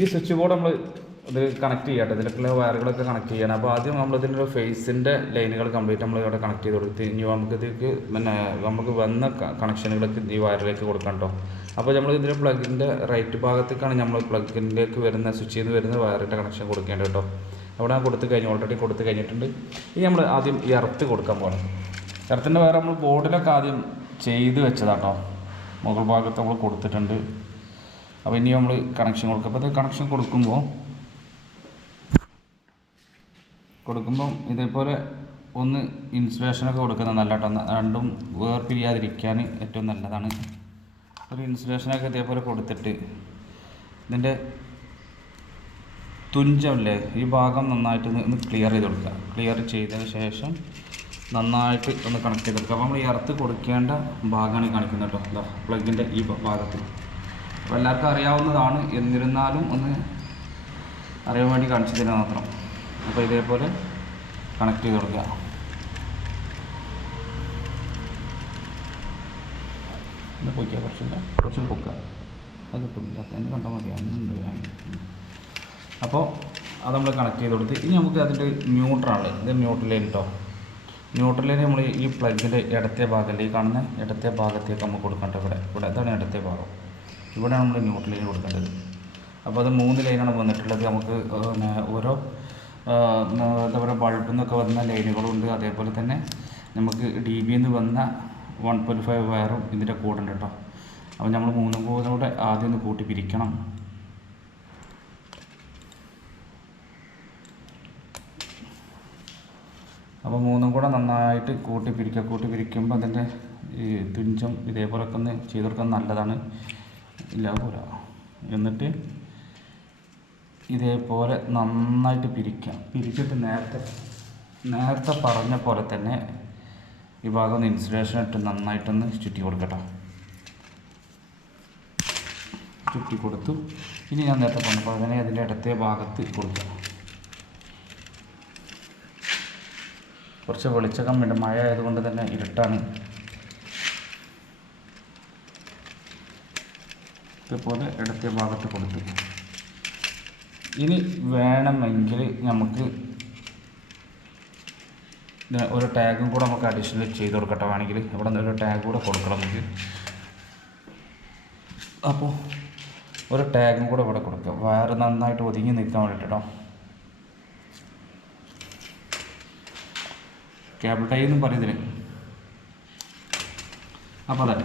ഈ switch board നമ്മൾ ഇത് കണക്ട് ചെയ്യട്ടെ, ഇതിലേക്കുള്ള വയറുകളൊക്കെ കണക്ട് ചെയ്യണം. അപ്പോൾ ആദ്യം നമ്മളിതിൻ്റെ ഒരു ഫേസിൻ്റെ ലൈനുകൾ കംപ്ലീറ്റ് നമ്മൾ ഇവിടെ കണക്ട് ചെയ്ത് കൊടുത്ത് ഇനി നമുക്ക് ഇതിലേക്ക് പിന്നെ നമുക്ക് വന്ന കണക്ഷനുകളൊക്കെ ഈ വയറിലേക്ക് കൊടുക്കണം കേട്ടോ. അപ്പോൾ നമ്മൾ ഇതിൻ്റെ പ്ലഗിൻ്റെ റൈറ്റ് ഭാഗത്തേക്കാണ് നമ്മൾ പ്ലഗിലേക്ക് വരുന്ന സ്വിച്ചിൽ നിന്ന് വരുന്ന വയറിൻ്റെ കണക്ഷൻ കൊടുക്കേണ്ടത് കേട്ടോ. അവിടെ കൊടുത്ത് കഴിഞ്ഞു, ഓൾറെഡി കൊടുത്ത് കഴിഞ്ഞിട്ടുണ്ട്. ഇനി നമ്മൾ ആദ്യം ഈ എർത്ത് കൊടുക്കാൻ പോകണം. എർത്തിൻ്റെ വയർ നമ്മൾ ബോർഡിലൊക്കെ ആദ്യം ചെയ്ത് വെച്ചതാട്ടോ, മുകൾ ഭാഗത്ത് നമ്മൾ കൊടുത്തിട്ടുണ്ട്. അപ്പോൾ ഇനി നമ്മൾ കണക്ഷൻ കൊടുക്കും. അപ്പോൾ ഇത് കണക്ഷൻ കൊടുക്കുമ്പം ഇതേപോലെ ഒന്ന് ഇൻസുലേഷനൊക്കെ കൊടുക്കുന്നത് നല്ല കേട്ടോ. രണ്ടും വേർപിരിയാതിരിക്കാൻ ഏറ്റവും നല്ലതാണ്. ഒരു ഇൻസുലേഷനൊക്കെ ഇതേപോലെ കൊടുത്തിട്ട് ഇതിൻ്റെ തുഞ്ചമല്ലേ ഈ ഭാഗം നന്നായിട്ട് ഒന്ന് ക്ലിയർ ചെയ്ത് കൊടുക്കുക. ക്ലിയർ ചെയ്തതിന് ശേഷം നന്നായിട്ട് ഒന്ന് കണക്ട് ചെയ്ത് കൊടുക്കുക. അപ്പോൾ നമ്മൾ ഈ എർത്ത് കൊടുക്കേണ്ട ഭാഗമാണ് കാണിക്കുന്നത് കേട്ടോ, എന്താ പ്ലഗിൻ്റെ ഈ ഭാഗത്തിൽ. അപ്പോൾ എല്ലാവർക്കും അറിയാവുന്നതാണ്, എന്നിരുന്നാലും ഒന്ന് അറിയാൻ വേണ്ടി കാണിച്ചു തരാൻ മാത്രം. അപ്പോൾ ഇതേപോലെ കണക്ട് ചെയ്ത് കൊടുക്കുക. പൊയ്ക്കുക കുറച്ചും പൊക്കുക, അത് കിട്ടില്ല, തന്നെ കണ്ടാൽ മതി. അങ്ങനെയുണ്ട്. അപ്പോൾ അത് നമ്മൾ കണക്ട് ചെയ്ത് കൊടുത്ത് ഇനി നമുക്ക് അതിൻ്റെ ന്യൂട്രലാണ്, ഇത് ന്യൂട്രൽ ലൈൻ കേട്ടോ. ന്യൂട്രൽ ലൈൻ നമ്മൾ ഈ പ്ലഗിൻ്റെ ഇടത്തെ ഭാഗമല്ലേ, ഈ കാണുന്ന ഇടത്തെ ഭാഗത്തേക്ക് നമുക്ക് കൊടുക്കേണ്ടത്. ഇവിടെ ഇതാണ് ഇടത്തെ ഭാഗം, ഇവിടെ നമ്മൾ ന്യൂട്രൽ ലൈൻ കൊടുക്കേണ്ടത്. അപ്പോൾ അത് 3 ലൈനാണ് വന്നിട്ടുള്ളത്. നമുക്ക് ഓരോ എന്താ പറയുക ബൾബിൽ നിന്നൊക്കെ വന്ന ലൈനുകളുണ്ട്. അതേപോലെ തന്നെ നമുക്ക് DBയിൽ നിന്ന് വന്ന 1.5 വയറും ഇതിൻ്റെ കൂടെ ഉണ്ട് കേട്ടോ. അപ്പോൾ നമ്മൾ 3 കൂടെ ആദ്യം ഒന്ന് കൂട്ടി പിരിക്കണം. അപ്പോൾ 3 കൂടെ നന്നായിട്ട് കൂട്ടി പിരിക്കുമ്പോൾ അതിൻ്റെ ഈ തുഞ്ചം ഇതേപോലൊക്കെ ഒന്ന് ചെയ്ത് കൊടുക്കാൻ നല്ലതാണ്. ഇല്ല പോരാ, എന്നിട്ട് ഇതേപോലെ നന്നായിട്ട് പിരിച്ചിട്ട് നേരത്തെ പറഞ്ഞ പോലെ തന്നെ ഈ ഭാഗം ഒന്ന് ഇൻസുലേഷൻ ഇട്ട് നന്നായിട്ടൊന്ന് ചുറ്റി കൊടുക്കട്ടോ. ചുറ്റി കൊടുത്തു. ഇനി ഞാൻ നേരത്തെ പറഞ്ഞപ്പോൾ അതിനെ അതിൻ്റെ ഇടത്തെ ഭാഗത്ത് കൊടുക്കുക. കുറച്ച് വെളിച്ചം മഴ ആയതുകൊണ്ട് തന്നെ ഇരുട്ടാണ്. ഇതുപോലെ ഇടത്തെ ഭാഗത്ത് കൊടുത്തു. ഇനി വേണമെങ്കിൽ നമുക്ക് ഒരു ടാഗും കൂടെ നമുക്ക് അഡീഷണൽ ചെയ്ത് കൊടുക്കട്ടെ. വേണമെങ്കിൽ ഇവിടെ നിന്ന് ഒരു ടാഗ് കൂടെ കൊടുക്കണം നമുക്ക്. അപ്പോൾ ഒരു ടാഗും കൂടെ ഇവിടെ കൊടുക്കുക, വയറ് നന്നായിട്ട് ഒതുങ്ങി നിൽക്കാൻ വേണ്ടിയിട്ട് കേട്ടോ. കേബിൾ ടൈ എന്നും പറയുന്നതിന്. അപ്പോൾ അതെ,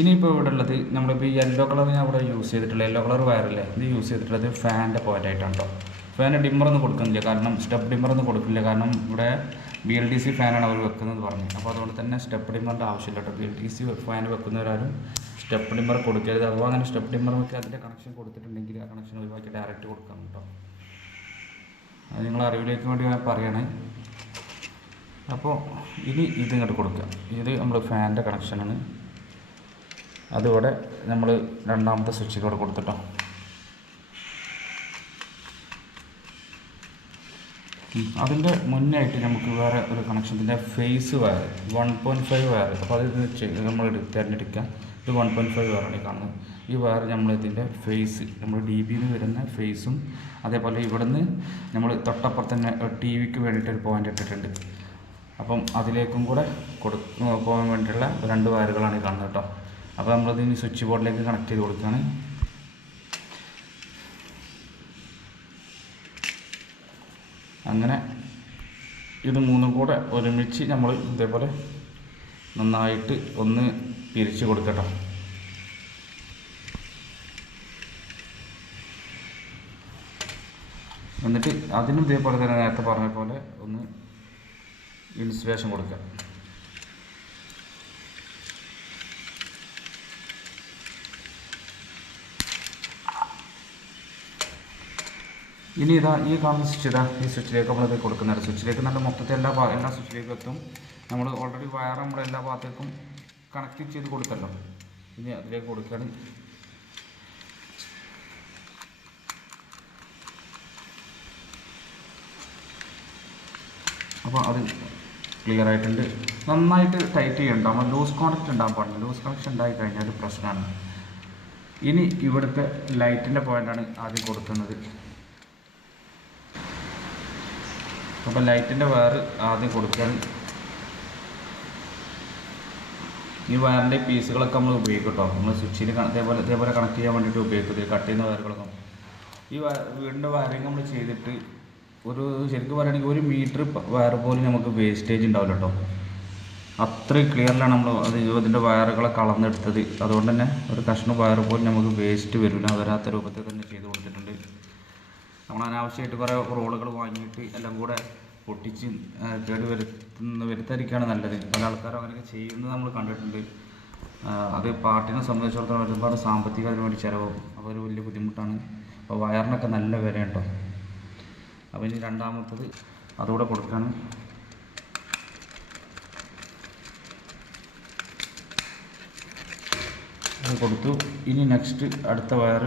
ഇനിയിപ്പോൾ ഇവിടെ ഉള്ളത് നമ്മളിപ്പോൾ ഈ യെല്ലോ കളർ ഞാൻ ഇവിടെ യൂസ് ചെയ്തിട്ടുള്ള യെല്ലോ കളർ വയറില്ലേ, ഇത് യൂസ് ചെയ്തിട്ടുള്ളത് ഫാനിൻ്റെ പോയിൻ്റായിട്ടാണ് കേട്ടോ. ഫാന് ഡിമ്മറൊന്നും കൊടുക്കുന്നില്ല, കാരണം സ്റ്റെപ്പ് ഡിമ്മറൊന്നും കൊടുക്കില്ല. കാരണം ഇവിടെ BLDC ഫാനാണ് അവർ വെക്കുന്നത് പറഞ്ഞു. അപ്പോൾ അതുകൊണ്ട് തന്നെ സ്റ്റെപ്പ് ഡിമ്മറിൻ്റെ ആവശ്യമില്ല കേട്ടോ. BLDC ഫാൻ വെക്കുന്നവരാരും സ്റ്റെപ്പ് ഡിമ്മർ കൊടുക്കരുത്. അഥവാ അങ്ങനെ സ്റ്റെപ്പ് ഡിമ്മർ വെച്ച് അതിൻ്റെ കണക്ഷൻ കൊടുത്തിട്ടുണ്ടെങ്കിൽ ആ കണക്ഷൻ ഒഴിവാക്കി ഡയറക്റ്റ് കൊടുക്കാം കേട്ടോ. അത് നിങ്ങൾ അറിവിലേക്ക് വേണ്ടി ഞാൻ പറയണേ. അപ്പോൾ ഇനി ഇത് ഇങ്ങോട്ട് കൊടുക്കുക. ഇത് നമ്മൾ ഫാനിൻ്റെ കണക്ഷനാണ്. അതിവിടെ നമ്മൾ രണ്ടാമത്തെ സ്വിച്ച് കൂടെ കൊടുത്തിട്ടോ. അതിൻ്റെ മുന്നായിട്ട് നമുക്ക് വേറെ ഒരു കണക്ഷൻ്റെ ഫേസ് വയർ 1.5 വയർ. അപ്പോൾ അത് നമ്മൾ തിരഞ്ഞെടുക്കുക. ഇത് 1.5 വയറാണ് ഈ കാണുന്നത്. ഈ വയർ നമ്മളിതിൻ്റെ ഫേസ് നമ്മൾ DBയിൽ നിന്ന് വരുന്ന ഫേസും, അതേപോലെ ഇവിടെ നിന്ന് നമ്മൾ തൊട്ടപ്പുറത്ത് തന്നെ TVക്ക് വേണ്ടിയിട്ടൊരു പോയിൻ്റ് ഇട്ടിട്ടുണ്ട്. അപ്പം അതിലേക്കും കൂടെ പോകാൻ വേണ്ടിയിട്ടുള്ള 2 വയറുകളാണ് ഈ കാണുന്നത് കേട്ടോ. അപ്പോൾ നമ്മളതിന് സ്വിച്ച് ബോർഡിലേക്ക് കണക്ട് ചെയ്ത് കൊടുക്കുകയാണ്. അങ്ങനെ ഇത് 3 കൂടെ ഒരുമിച്ച് നമ്മൾ ഇതേപോലെ നന്നായിട്ട് ഒന്ന് പിരിച്ച് കൊടുക്കട്ടോ. എന്നിട്ട് അതിനും ഇതേപോലെ തന്നെ നേരത്തെ പറഞ്ഞ പോലെ ഒന്ന് ഇൻസുലേഷൻ കൊടുക്കുക. ഇനി ഇതാ ഈ കാണുന്ന സ്വിച്ച്, ഈ സ്വിച്ചിലേക്ക് നമ്മളിത് കൊടുക്കുന്നുണ്ട്. സ്വിച്ചിലേക്ക് നല്ല മൊത്തത്തിൽ എല്ലാ സ്വിച്ചിലേക്കും എത്തും. നമ്മൾ ഓൾറെഡി വയർ നമ്മുടെ എല്ലാ ഭാഗത്തേക്കും കണക്ട് ചെയ്ത് കൊടുത്തല്ലോ. ഇനി അതിലേക്ക് കൊടുക്കുകയാണ്. അപ്പോൾ അത് ക്ലിയർ ആയിട്ടുണ്ട്. നന്നായിട്ട് ടൈറ്റ് ചെയ്യണ്ട, നമ്മൾ ലൂസ് കോൺടാക്റ്റ് ഉണ്ടാകാൻ പാടില്ല. ലൂസ് കണക്ഷൻ ഉണ്ടായി കഴിഞ്ഞാൽ ഒരു പ്രശ്നമാണ്. ഇനി ഇവിടുത്തെ ലൈറ്റിൻ്റെ പോയിൻ്റാണ് ആദ്യം കൊടുക്കുന്നത്. അപ്പോൾ ലൈറ്റിൻ്റെ വയർ ആദ്യം കൊടുക്കാൻ ഈ വയറിൻ്റെ പീസുകളൊക്കെ നമ്മൾ ഉപയോഗിക്കും കേട്ടോ. നമ്മൾ സ്വിച്ചിൽ ഇതേപോലെ കണക്ട് ചെയ്യാൻ വേണ്ടിയിട്ട് ഉപയോഗിക്കുന്നത് കട്ട് ചെയ്യുന്ന വയറുകളൊക്കെ. ഈ വീടിൻ്റെ വയറിങ് നമ്മൾ ചെയ്തിട്ട് ശരിക്കും പറയുകയാണെങ്കിൽ 1 മീറ്റർ വയർ പോലും നമുക്ക് വേസ്റ്റേജ് ഉണ്ടാവില്ല കേട്ടോ. അത്രയും ക്ലിയറിലാണ് നമ്മൾ ഇതിൻ്റെ വയറുകളൊക്കെ അളന്നെടുത്തത്. അതുകൊണ്ട് തന്നെ ഒരു കഷ്ണം വയർ പോലും നമുക്ക് വേസ്റ്റ് വരില്ല, വരാത്ത രൂപത്തിൽ തന്നെ ചെയ്ത് കൊടുത്തിട്ടുണ്ട്. നമ്മൾ അനാവശ്യമായിട്ട് കുറേ റോളുകൾ വാങ്ങിയിട്ട് എല്ലാം കൂടെ പൊട്ടിച്ച് വരുത്താതിരിക്കുകയാണ് നല്ലത്. പല ആൾക്കാരും അങ്ങനെയൊക്കെ ചെയ്യുന്നത് നമ്മൾ കണ്ടിട്ടുണ്ട്. അത് പാർട്ടിനെ സംബന്ധിച്ചിടത്തോളം ഒരുപാട് സാമ്പത്തികം അതിന് വേണ്ടി ചിലവും. അപ്പോൾ ഒരു വലിയ ബുദ്ധിമുട്ടാണ്. അപ്പോൾ വയറിനൊക്കെ നല്ല വിലയുണ്ടോ. അപ്പോൾ ഇനി രണ്ടാമത്തത് അതുകൂടെ കൊടുക്കുകയാണ്. അത് കൊടുത്തു. ഇനി നെക്സ്റ്റ് അടുത്ത വയർ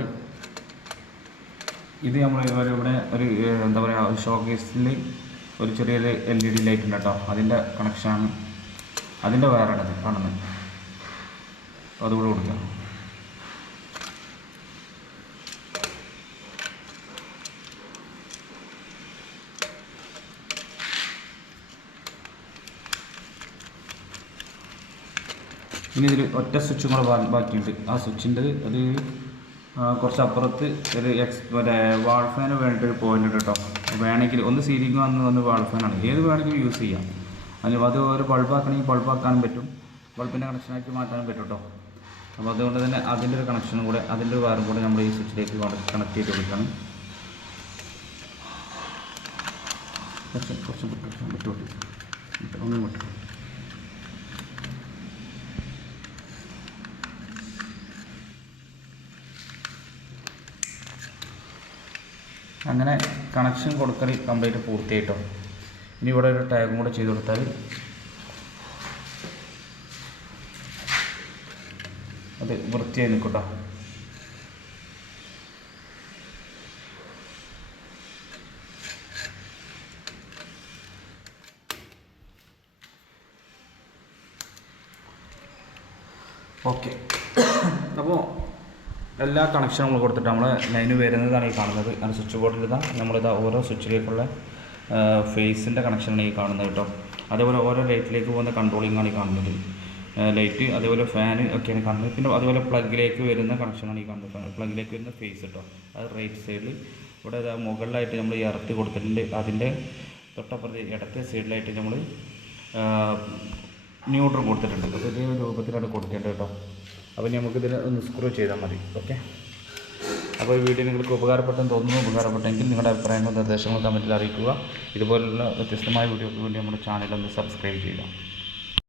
ഇത് നമ്മൾ ഇവിടെ ഒരു എന്താ പറയുക ഷോക്കേസിൽ ഒരു ചെറിയൊരു LED ലൈറ്റ് ഉണ്ട് കേട്ടോ. അതിൻ്റെ കണക്ഷനാണ്, അതിൻ്റെ വയറാണത് കാണുന്നത്. അതുകൂടെ കൊടുക്കാം. ഇനി ഇതിൽ ഒറ്റ സ്വിച്ചും കൂടെ ബാക്കിയുണ്ട്. ആ സ്വിച്ചിൻ്റെ അത് കുറച്ച് അപ്പുറത്ത് ഒരു മറ്റേ വാൾ ഫാന് വേണ്ടിയിട്ടൊരു പോയിൻ്റ് ഉണ്ട് കേട്ടോ. വേണമെങ്കിൽ ഒന്ന് സീലിംഗ് വന്ന് വാൾ ഫാനാണ്, ഏത് വേണമെങ്കിലും യൂസ് ചെയ്യാം. അല്ലെങ്കിൽ അത് ഒരു ബൾബാക്കണമെങ്കിൽ ബൾബാക്കാനും പറ്റും, ബൾബിൻ്റെ കണക്ഷനാക്കി മാറ്റാനും പറ്റും കേട്ടോ. അപ്പോൾ അതുകൊണ്ട് തന്നെ അതിൻ്റെ ഒരു കണക്ഷനും കൂടെ, അതിൻ്റെ ഒരു വയറും കൂടെ നമ്മൾ ഈ സ്വിച്ചിലേക്ക് കണക്ട് ചെയ്ത് കൊടുക്കണം. കുറച്ച് ഒന്നും വിട്ടു. അങ്ങനെ കണക്ഷൻ കൊടുക്കൽ കംപ്ലീറ്റ് പൂർത്തിയായിട്ടോ. ഇനി ഇവിടെ ഒരു ടാഗും കൂടെ ചെയ്ത് കൊടുത്താൽ അത് വൃത്തിയായി നിൽക്കും കേട്ടോ. ഓക്കെ, അപ്പോൾ എല്ലാ കണക്ഷനും നമ്മൾ കൊടുത്തിട്ട് നമ്മൾ ലൈന് വരുന്നതാണ് ഈ കാണുന്നത്. അത് സ്വിച്ച് ബോർഡിൽ നമ്മളിതാ ഓരോ സ്വിച്ചിലേക്കുള്ള ഫേസിൻ്റെ കണക്ഷനാണ് ഈ കാണുന്നത് കേട്ടോ. അതേപോലെ ഓരോ ലൈറ്റിലേക്ക് പോകുന്ന കൺട്രോളിംഗ് ആണ് ഈ കാണുന്നത്. ലൈറ്റ് അതേപോലെ ഫാന് ഒക്കെയാണ് കാണുന്നത്. പിന്നെ അതുപോലെ പ്ലഗിലേക്ക് വരുന്ന കണക്ഷനാണ് ഈ കാണുന്നത്. പ്ലഗിലേക്ക് വരുന്ന ഫേസ് കേട്ടോ. അത് റൈറ്റ് സൈഡിൽ ഇവിടെ മുകളിലായിട്ട് നമ്മൾ ഈ എർത്ത് കൊടുത്തിട്ടുണ്ട്. അതിൻ്റെ തൊട്ടപ്പുറത്ത് ഇടത്തെ സൈഡിലായിട്ട് നമ്മൾ ന്യൂട്രൽ കൊടുത്തിട്ടുണ്ട്. അപ്പോൾ ഇതേ രൂപത്തിലാണ് കൊടുക്കേണ്ടത് കേട്ടോ. അപ്പോൾ നമുക്കിതിൽ ഒന്ന് സ്ക്രൂ ചെയ്താൽ മതി. ഓക്കെ, അപ്പോൾ ഈ വീഡിയോ നിങ്ങൾക്ക് ഉപകാരപ്പെട്ടെന്ന് തോന്നുന്നു. ഉപകാരപ്പെട്ടെങ്കിൽ നിങ്ങളുടെ അഭിപ്രായങ്ങളും നിർദ്ദേശങ്ങളും കമൻറ്റിൽ അറിയിക്കുക. ഇതുപോലുള്ള വ്യത്യസ്തമായ വീഡിയോകൾക്ക് വേണ്ടി നമ്മുടെ ചാനൽ ഒന്ന് സബ്സ്ക്രൈബ് ചെയ്യുക.